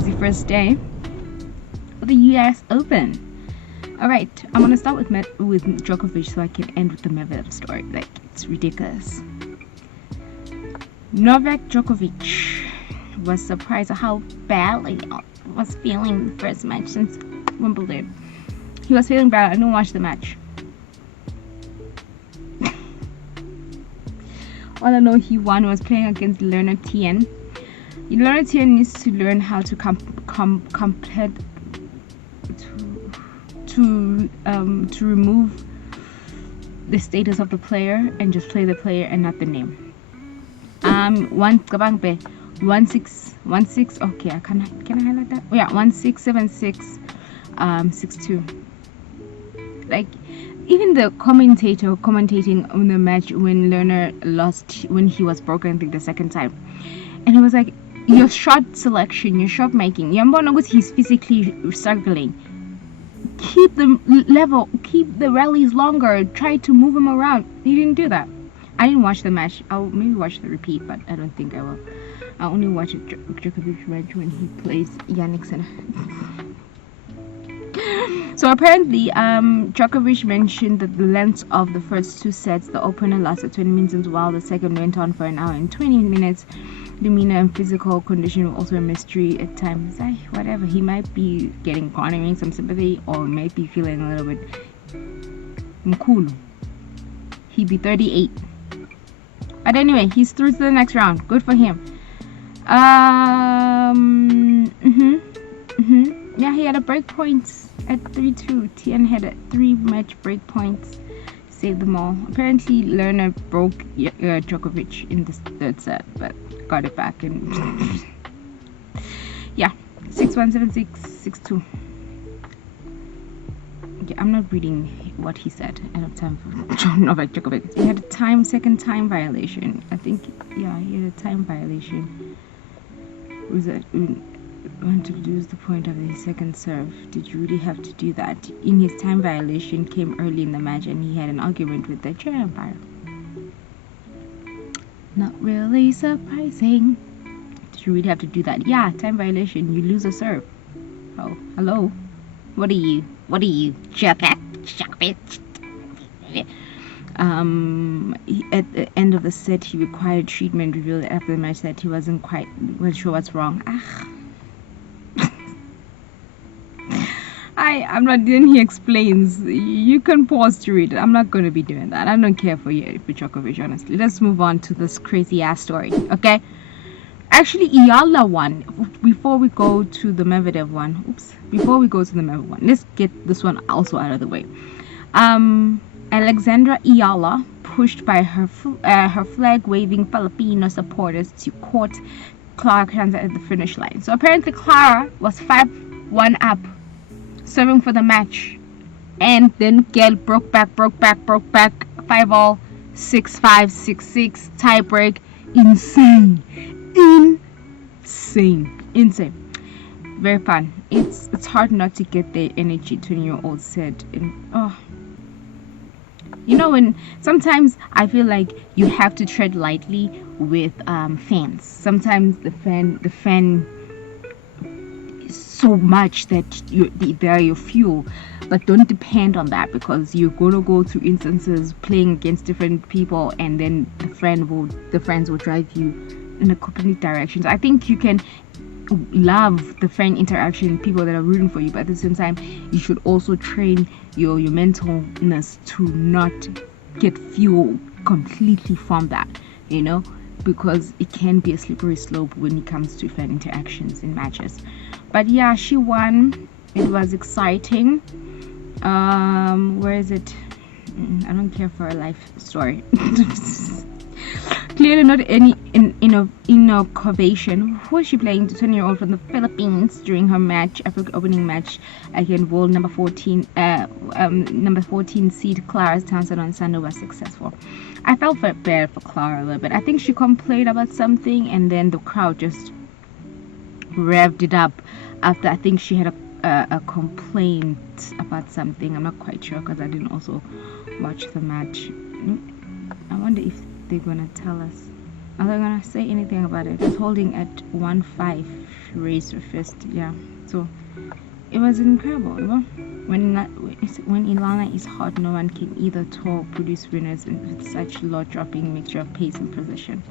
crazy first day of the US Open. Alright, I'm gonna start with Djokovic so I can end with the Medvedev story. Like, it's ridiculous. Novak Djokovic was surprised at how badly I was feeling the first match since Wimbledon. He was feeling bad. I didn't watch the match. All I know, he won. Was playing against Leonard Tien. Leonard Tien needs to learn how to to remove the status of the player and just play the player and not the name. 1616. Okay, can I highlight that? Oh, yeah, 1676 62. Like, even the commentator commentating on the match when Lerner lost, when he was broken, I think the second time, and he was like, your shot selection, your shot making, he's physically struggling. Keep them level, keep the rallies longer, try to move him around. He didn't do that. I didn't watch the match. I'll maybe watch the repeat, but I don't think I will. I'll only watch a Djokovic match when he plays Yannick Sinner. So apparently, Djokovic mentioned that the length of the first two sets, the opener lasted 20 minutes, while the second went on for an hour and 20 minutes. Demeanor and physical condition were also a mystery at times. Whatever, he might be garnering some sympathy, or might be feeling a little bit mkulu. He'd be 38. But anyway, he's through to the next round. Good for him. Yeah, he had a break points at 3-2. Tien had a 3-match break points. Saved them all. Apparently, Lerner broke Djokovic in the third set, but got it back. And yeah, 6-1, 7-6, 6-2. Okay, I'm not reading what he said. I don't have time for Novak Djokovic. He had a second time violation. I think, yeah, he had a time violation. Was that want to lose the point of the second serve? Did you really have to do that? In his time violation came early in the match, and he had an argument with the chair umpire. Not really surprising. Did you really have to do that? Yeah, time violation. You lose a serve. Oh, hello. What are you? At the end of the set, he required treatment. Revealed after the match that he wasn't sure what's wrong. I'm not. Then he explains. You can pause to read it. I'm not going to be doing that. I don't care for Djokovic, honestly. Let's move on to this crazy ass story, okay? Actually, Iyala won. Before we go to the Medvedev one, let's get this one also out of the way. Alexandra Iyala pushed by her flag-waving Filipino supporters to court Clara Canza at the finish line. So apparently Clara was 5-1 up, serving for the match, and then Gail broke back, 5-all, 6-5, 6-6, tie break. Insane. Very fun. It's hard not to get the energy 20-year-old said. And when sometimes I feel like you have to tread lightly with fans. Sometimes the fan is so much that they're your fuel, but don't depend on that, because you're gonna go through instances playing against different people, and then the friends will drive you in a complete direction. So I think you can love the friend interaction, people that are rooting for you, but at the same time you should also train your mentalness to not get fuel completely from that, because it can be a slippery slope when it comes to fan interactions in matches. But yeah, she won. It was exciting. Where is it? I don't care for a life story. Clearly not any innovation. Who was she playing? The 20-year-old from the Philippines during her match, Africa opening match against world number 14 seed Clara Townsend on Sunday was successful. I felt bad for Clara a little bit. I think she complained about something, and then the crowd just revved it up after. I think she had a complaint about something. I'm not quite sure, because I didn't also watch the match. I wonder if they're gonna tell us. Are they gonna say anything about it? It's holding at 1-5. raised her fist. Yeah, so it was incredible. You know? When Ilana is hot, no one can either tour or produce winners with such low-dropping mixture of pace and precision.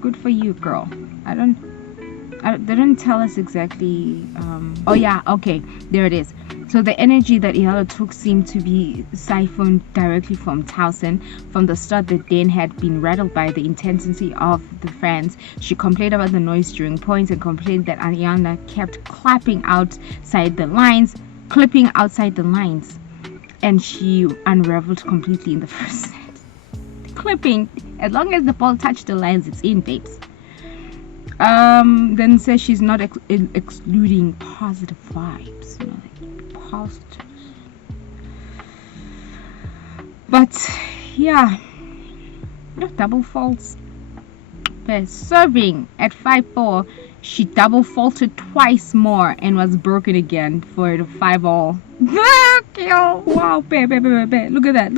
Good for you, girl. They don't tell us exactly. Oh yeah, okay, there it is. So the energy that Ilana took seemed to be siphoned directly from Towson. From the start, the Dane had been rattled by the intensity of the fans. She complained about the noise during points and complained that Ayana kept clipping outside the lines, and she unraveled completely in the first set. Clipping, as long as the ball touched the lines, it's in, babes. Then says she's not excluding positive vibes, like positive. But yeah, double faults. Serving at 5-4, she double faulted twice more and was broken again for the 5-all. Wow, look at that.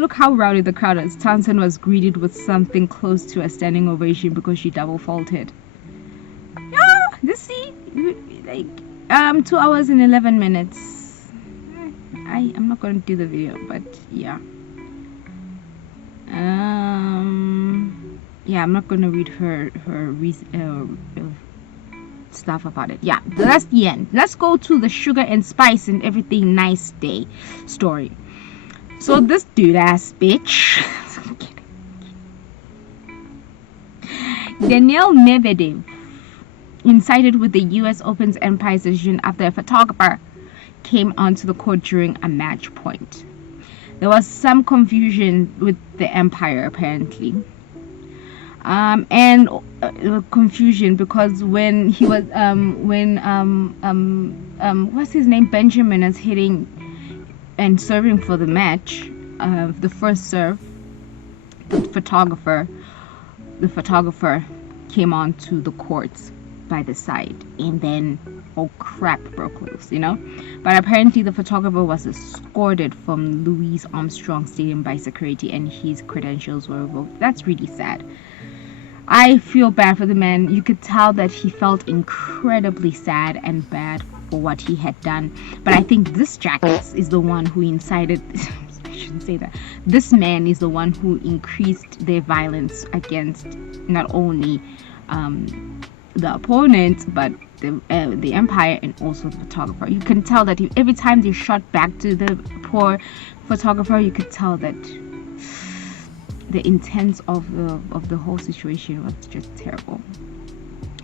Look how rowdy the crowd is. Townsend was greeted with something close to a standing ovation because she double faulted. Like 2 hours and 11 minutes. I'm not going to do the video, but yeah. Yeah, I'm not going to read her stuff about it. Yeah, that's the end. Let's go to the sugar and spice and everything nice day story. So this dude ass bitch. I'm kidding. Daniil Medvedev incited with the US Open's Empire decision after a photographer came onto the court during a match point. There was some confusion with the Empire apparently. And confusion because when he was what's his name, Benjamin is hitting and serving for the match, the first serve, the photographer came onto the courts by the side, and then oh crap broke loose, but apparently the photographer was escorted from Louis Armstrong Stadium by security and his credentials were revoked. That's really sad. I feel bad for the man. You could tell that he felt incredibly sad and bad for what he had done, but I think this jackass is the one who incited I shouldn't say that. This man is the one who increased their violence against not only the opponent but the Empire and also the photographer. You can tell that every time they shot back to the poor photographer, you could tell that the intent of the whole situation was just terrible.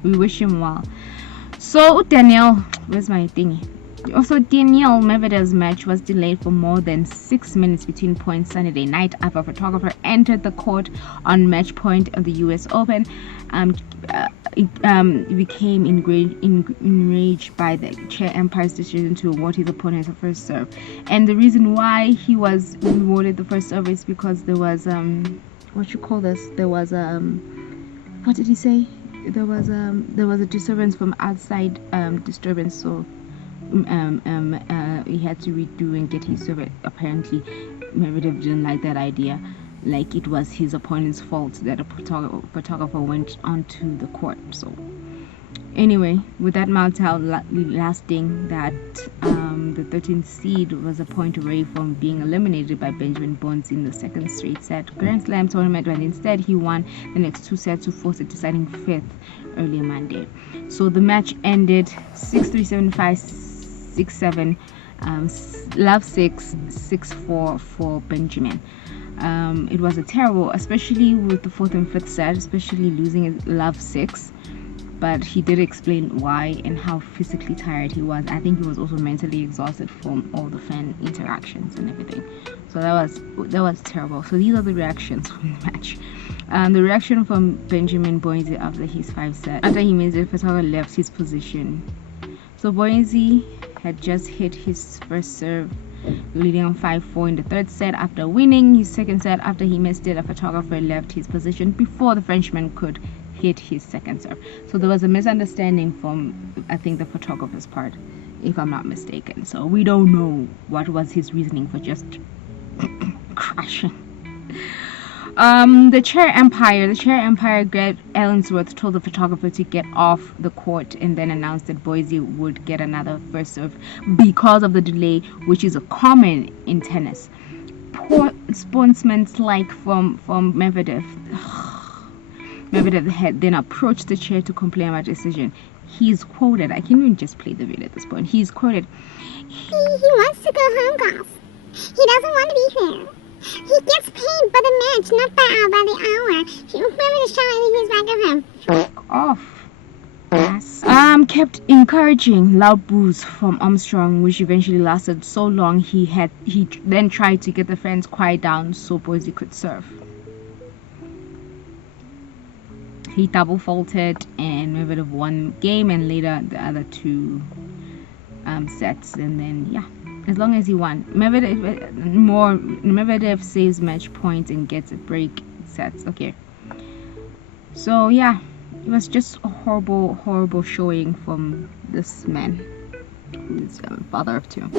We wish him well. So Daniil, where's my thingy? Also, Daniil Medvedev's match was delayed for more than 6 minutes between points Saturday night after a photographer entered the court on match point of the US Open. He became enraged by the chair Empire's decision to award his opponent the first serve, and the reason why he was rewarded the first serve is because there was what did he say? There was a disturbance from outside disturbance, so he had to redo and get his serve. Apparently Medvedev didn't like that idea, like it was his opponent's fault that a photographer went onto the court. So anyway, with that Maltel lasting that the 13th seed was a point away from being eliminated by Benjamin Bonzi in the second straight set Grand Slam tournament, but instead he won the next 2 sets to force a deciding 5th earlier Monday. So the match ended 6-3, 7-5, 6-7, love 6, 6-4 for Benjamin. It was a terrible, especially with the 4th and 5th set, especially losing love 6. But he did explain why and how physically tired he was. I think he was also mentally exhausted from all the fan interactions and everything. So that was terrible. So these are the reactions from the match. The reaction from Benjamin Bonzi after his 5 set. After he made the photographer left his position. So Bonzi had just hit his first serve, leading on 5-4 in the 3rd set. After winning his 2nd set, after he missed it, a photographer left his position before the Frenchman could hit his 2nd serve. So there was a misunderstanding from, I think, the photographer's part, if I'm not mistaken. So we don't know what was his reasoning for just crashing. The chair umpire Greg Ellsworth told the photographer to get off the court and then announced that Boise would get another first serve because of the delay, which is a common in tennis. Poor sportsmanlike from Medvedev. Medvedev had then approached the chair to complain about the decision. He's quoted, I can't even just play the video at this point. He's quoted, he wants to go home golf. He doesn't want to be here. He gets paid by the match, not by the hour. Whoever is showing his back of him. Fuck off. Yes. Kept encouraging loud boos from Armstrong, which eventually lasted so long he then tried to get the fans quiet down so Boise could serve. He double faulted and Medvedev won the game and later the other two sets, and then yeah, as long as he won. Medvedev saves match points and gets a break sets. Okay, so yeah, it was just a horrible showing from this man who's a father of two.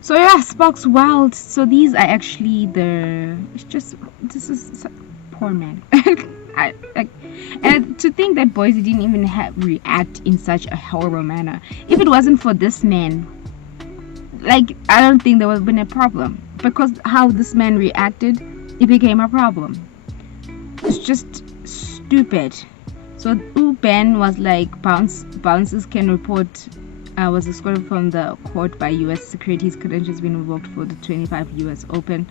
So yeah, Spock's wild. So these are actually this is poor man. And to think that Boise didn't even react in such a horrible manner. If it wasn't for this man, like, I don't think there would have been a problem, because how this man reacted, it became a problem. It's just stupid. So Ben was like, bouncers can report was escorted from the court by U.S. security's credentials being revoked for the 25 U.S. Open.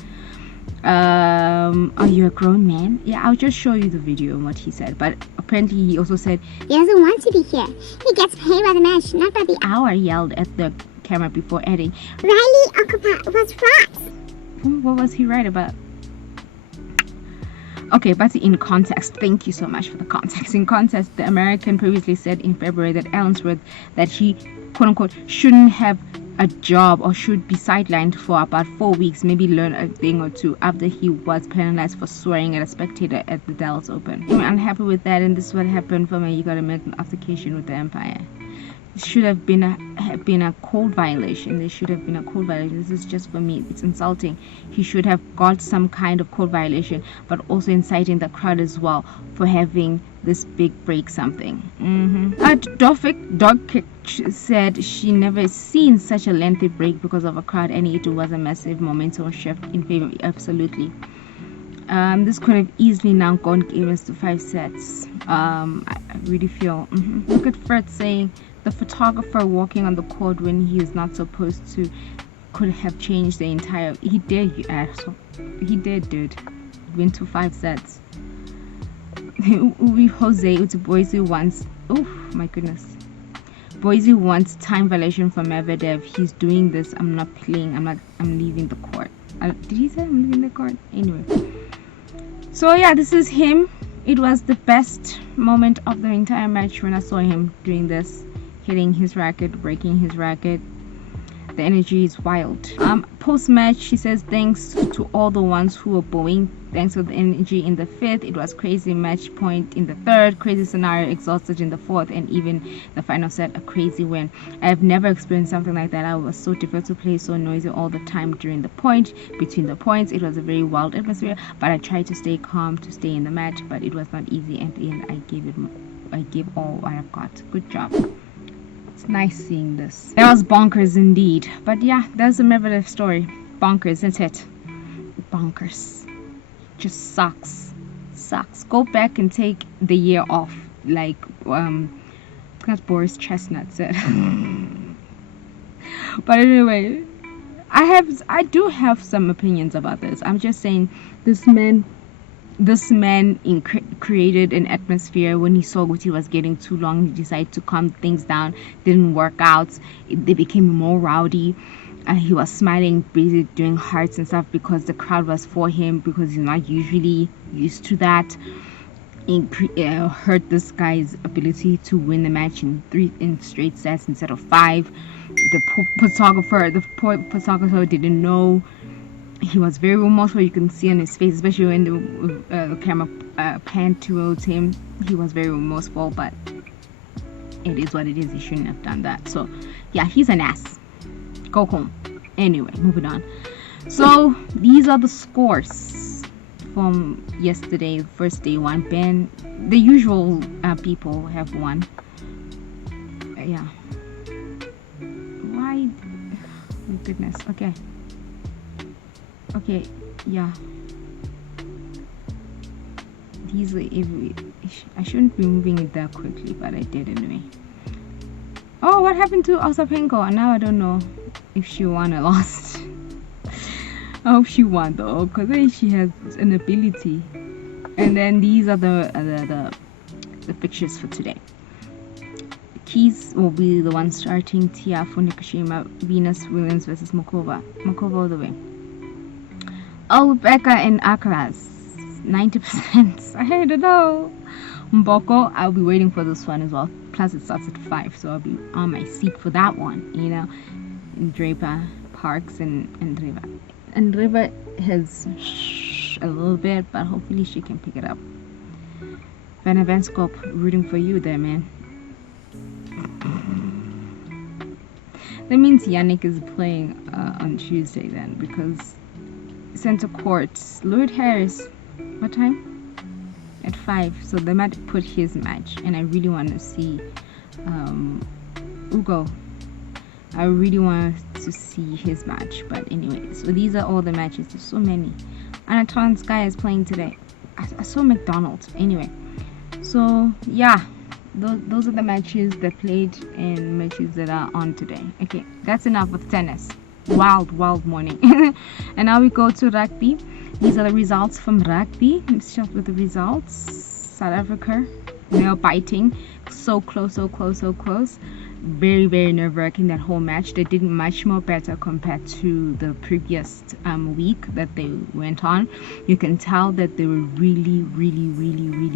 Are you a grown man? Yeah, I'll just show you the video and what he said. But apparently he also said he doesn't want to be here. He gets paid by the match, not by the hour. Yelled at the camera before adding, Riley was right. What was he right about? Okay, but in context, thank you so much for the context. In context, the American previously said in February that Ellsworth, that he, quote unquote, shouldn't have a job or should be sidelined for about 4 weeks, maybe learn a thing or two, after he was penalized for swearing at a spectator at the Dallas Open. I'm unhappy with that, and this is what happened for me. You gotta make an altercation with the umpire. It should have been a code violation. There should have been a code violation. This is just for me. It's insulting. He should have got some kind of code violation, but also inciting the crowd as well for having this big break something. Dog said she never seen such a lengthy break because of a crowd, and it was a massive momentum shift in favor. Absolutely. This could have easily now gone games to 5 sets. I really feel. Look at Fred saying the photographer walking on the court when he is not supposed to could have changed the entire. He did, you asshole. He did, dude. Went to 5 sets. Jose to Boise wants. Oh my goodness. Boise wants time violation for Medvedev. He's doing this. I'm not playing. I'm leaving the court. Did he say I'm leaving the court? Anyway. So yeah, this is him. It was the best moment of the entire match when I saw him doing this, hitting his racket, breaking his racket. The energy is wild. Post match, she says thanks to all the ones who were booing. Thanks for the energy in the 5th. It was crazy match point in the 3rd. Crazy scenario, exhausted in the 4th, and even the final set, a crazy win. I have never experienced something like that. I was so difficult to play, so noisy all the time during the point. Between the points, it was a very wild atmosphere, but I tried to stay calm to stay in the match, but it was not easy. At the end, I gave all what I've got. Good job. It's nice seeing this. That was bonkers indeed. But yeah, that's the Medvedev story. Bonkers, that's it. Bonkers. Just sucks. Go back and take the year off, like that's Boris Chestnut said. But anyway, I do have some opinions about this. I'm just saying this man created an atmosphere. When he saw what he was getting too long, he decided to calm things down. Didn't work out. They became more rowdy. He was smiling, busy doing hearts and stuff because the crowd was for him, because he's not usually used to that. It hurt this guy's ability to win the match in 3 straight sets instead of 5. The poor photographer didn't know. He was very remorseful. You can see on his face, especially when the camera panned towards him. He was very remorseful, but it is what it is. He shouldn't have done that. So yeah, he's an ass. Go home. Anyway, moving on. So these are the scores from yesterday, first day one. Ben, the usual people have won. Yeah. Why? My goodness. Okay. Okay. Yeah. These are I shouldn't be moving it that quickly, but I did anyway. Oh, what happened to Ostapenko? Now I don't know if she won or lost. I hope she won though, because she has an ability. And then these are the fixtures for today. Keys will be the one starting. Tia Funikashima, Venus Williams versus Mokova. Mokova all the way. Oh, Becca and Akras, 90%. I don't know. Mboko, I'll be waiting for this one as well. Plus it starts at 5, so I'll be on my seat for that one. You know, and Draper, Parks, and Riva. And Riva has a little bit, but hopefully she can pick it up. Van Evenskop, rooting for you there, man. That means Yannick is playing on Tuesday then, because center court, Lloyd Harris, what time? At 5. So they might put his match, and I really want to see Ugo. I really want to see his match, but anyway, so these are all the matches. There's so many. Anatolian Sky is playing today. I saw McDonald's. Anyway, so yeah, those are the matches that played and matches that are on today. Okay, that's enough with tennis. Wild morning. And now we go to rugby. These are the results from rugby. Let's start with the results. South Africa, nail biting, so close. Very nerve-wracking, that whole match. They did much more better compared to the previous week that they went on. You can tell that they were really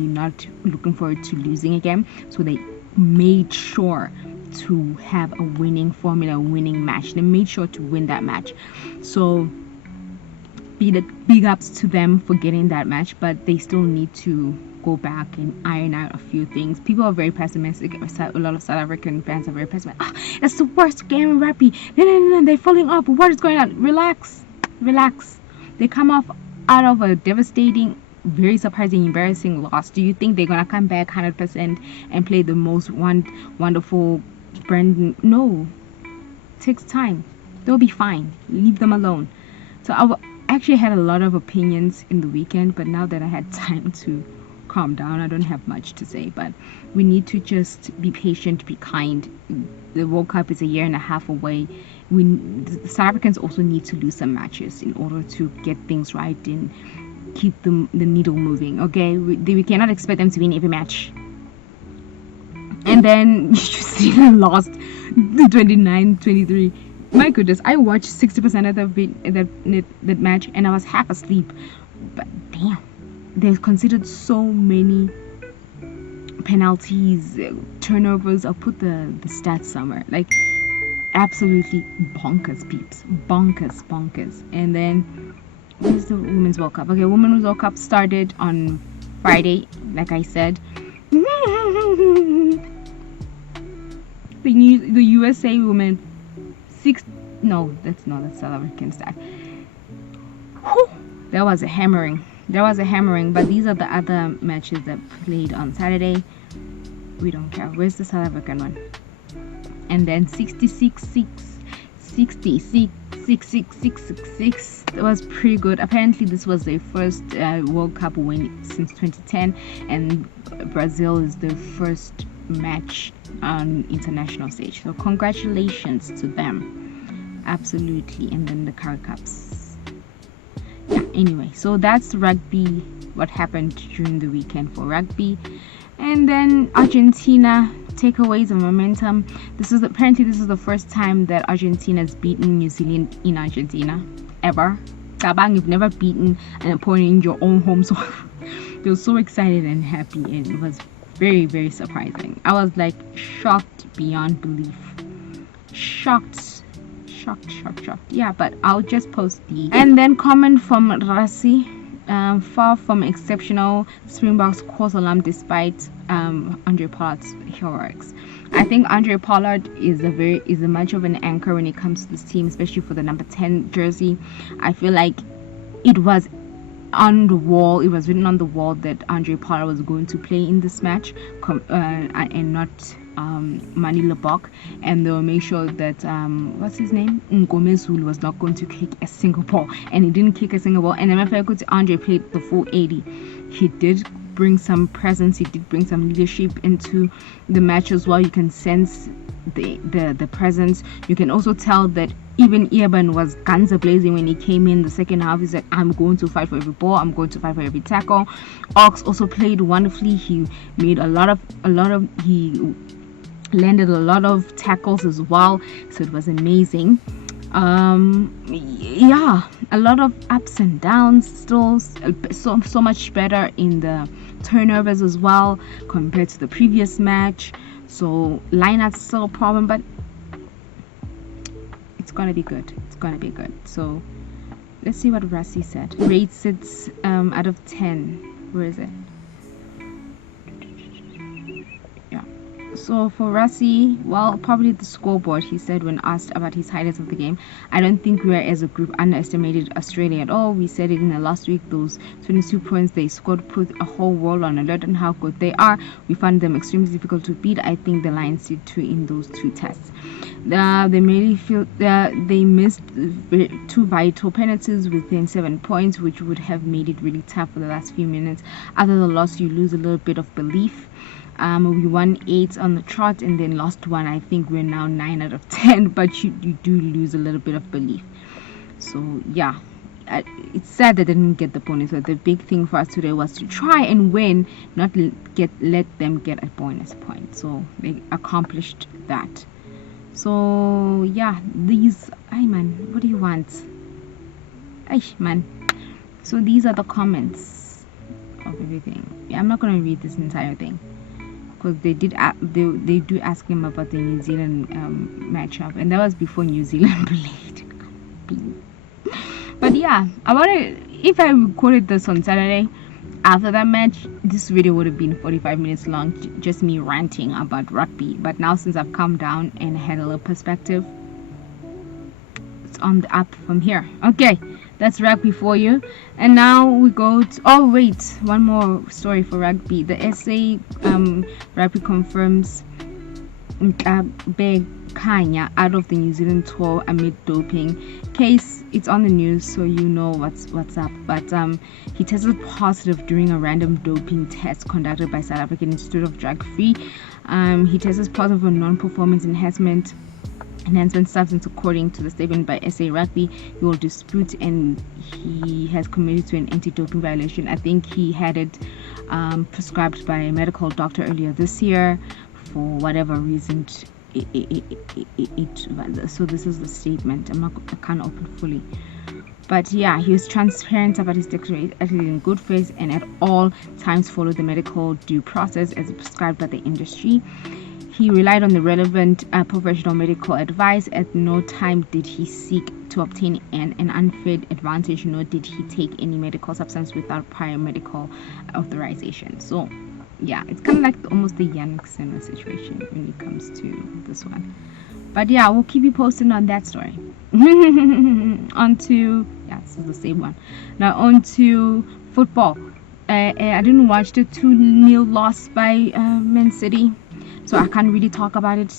not looking forward to losing again, so they made sure to have a winning formula, a winning match. They made sure to win that match. So big ups to them for getting that match, but they still need to go back and iron out a few things. People are very pessimistic. A lot of South African fans are very pessimistic. It's the worst game in rugby. No, they're falling off. What is going on? Relax. They come off out of a devastating, very surprising, embarrassing loss. Do you think they're gonna come back 100% and play the most wonderful brand? No, it takes time. They'll be fine. Leave them alone. So I actually had a lot of opinions in the weekend, but now that I had time to calm down, I don't have much to say. But we need to just be patient, be kind. The World Cup is a year and a half away. The South Africans also need to lose some matches in order to get things right and keep the needle moving. Okay, we cannot expect them to win every match. And then you see they lost 29-23. My goodness, I watched 60% of that match, and I was half asleep. But damn, they've considered so many penalties, turnovers. I'll put the stats somewhere. Like, absolutely bonkers, peeps. Bonkers. And then, where's the Women's World Cup? Okay, Women's World Cup started on Friday, like I said. The USA women, that's South African stat. There was a hammering, but these are the other matches that played on Saturday. We don't care. Where's the South African one? And then 66. It was pretty good. Apparently this was their first World Cup win since 2010, and Brazil is their first match on international stage. So congratulations to them. Absolutely. And then the Currie Cups. Yeah, anyway, so that's rugby, what happened during the weekend for rugby. And then Argentina, takeaways and momentum. This is the first time that Argentina has beaten New Zealand in Argentina ever. Tabang, you've never beaten an opponent in your own home, so they were so excited and happy, and it was very surprising. I was like shocked beyond belief. Shocked. Yeah, but I'll just post the. And then comment from Rassi. Far from exceptional, Springboks cause alarm despite Andre Pollard's heroics. I think Andre Pollard is a much of an anchor when it comes to this team, especially for the number 10 jersey. I feel like it was on the wall. It was written on the wall that Andre Parra was going to play in this match, and not Mani Lebok, and they'll make sure that what's his name, Ngomezulu, was not going to kick a single ball, and he didn't kick a single ball. And then Andre played the full 80. He did bring some presence, he did bring some leadership into the match as well. You can sense the presence. You can also tell that even Irban was guns blazing when he came in the second half. He said, I'm going to fight for every ball, I'm going to fight for every tackle. Ox also played wonderfully. He made he landed a lot of tackles as well, so it was amazing. Yeah, a lot of ups and downs, still so much better in the turnovers as well compared to the previous match. So lineup's still a problem, but it's gonna be good. It's gonna be good. So let's see what Rassi said. Rates it out of 10. Where is it? So for Rassi, well, probably the scoreboard. He said when asked about his highlights of the game, I don't think we as a group underestimated Australia at all. We said it in the last week, those 22 points they scored put a whole world on alert on how good they are. We found them extremely difficult to beat. I think the Lions did too in those 2 tests. They really feel they missed 2 vital penalties within 7 points, which would have made it really tough for the last few minutes. After the loss, you lose a little bit of belief. We won 8 on the trot and then lost 1. I think we're now 9 out of 10, but you do lose a little bit of belief. So yeah, it's sad that they didn't get the bonus, but the big thing for us today was to try and win, not let them get a bonus point. So they accomplished that. So yeah, man, what do you want? Man. So these are the comments of everything. Yeah, I'm not gonna read this entire thing, because they do ask him about the New Zealand matchup, and that was before New Zealand played. But yeah, if I recorded this on Saturday after that match, this video would have been 45 minutes long, just me ranting about rugby. But now, since I've calmed down and had a little perspective, it's on the up from here. Okay, that's rugby for you. And now we go to, oh wait, one more story for rugby. The SA rugby confirms Big Kanya out of the New Zealand tour amid doping case. It's on the news, so you know what's up. But he tested positive during a random doping test conducted by South African Institute of Drug Free. He tested positive for non-performance enhancement substance. According to the statement by SA Rugby, he will dispute, and he has committed to an anti-doping violation. I think he had it prescribed by a medical doctor earlier this year for whatever reason. So this is the statement. I can't open fully, but yeah, he was transparent about his declaration, acted in good faith, and at all times followed the medical due process as prescribed by the industry. He relied on the relevant professional medical advice. At no time did he seek to obtain an unfair advantage, nor did he take any medical substance without prior medical authorization. So yeah, it's kind of like almost the Yannick Sinner situation when it comes to this one. But yeah, we'll keep you posted on that story. On to, yeah, this is the same one. Now on to football. I didn't watch the 2-0 loss by Man City, so I can't really talk about it.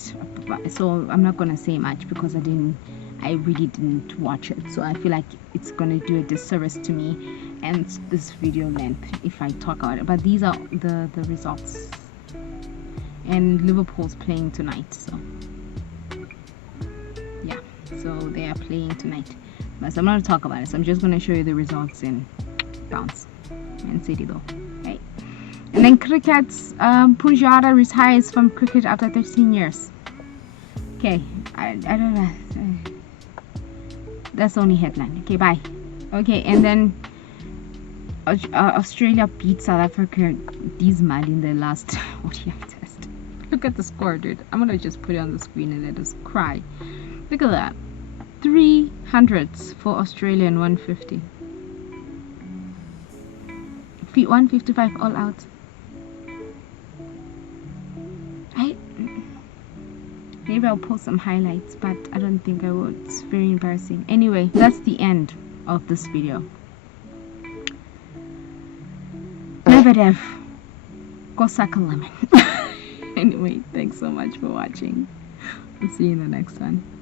So I'm not gonna say much because I really didn't watch it. So I feel like it's gonna do a disservice to me and this video length if I talk about it. But these are the results, and Liverpool's playing tonight. So yeah, so they are playing tonight. But I'm not gonna talk about it. So I'm just gonna show you the results in bounce. Man City though. Okay. And then cricket, Punjara retires from cricket after 13 years. Okay, I don't know. That's the only headline. Okay, bye. Okay, and then Australia beat South Africa dismal in the last ODI test. Look at the score, dude. I'm gonna just put it on the screen and let us cry. Look at that. 300s for Australia and 150. 155 all out. Maybe I'll post some highlights, but I don't think I will. It's very embarrassing. Anyway, that's the end of this video. Medvedev, go suck a lemon. Anyway, thanks so much for watching. I'll see you in the next one.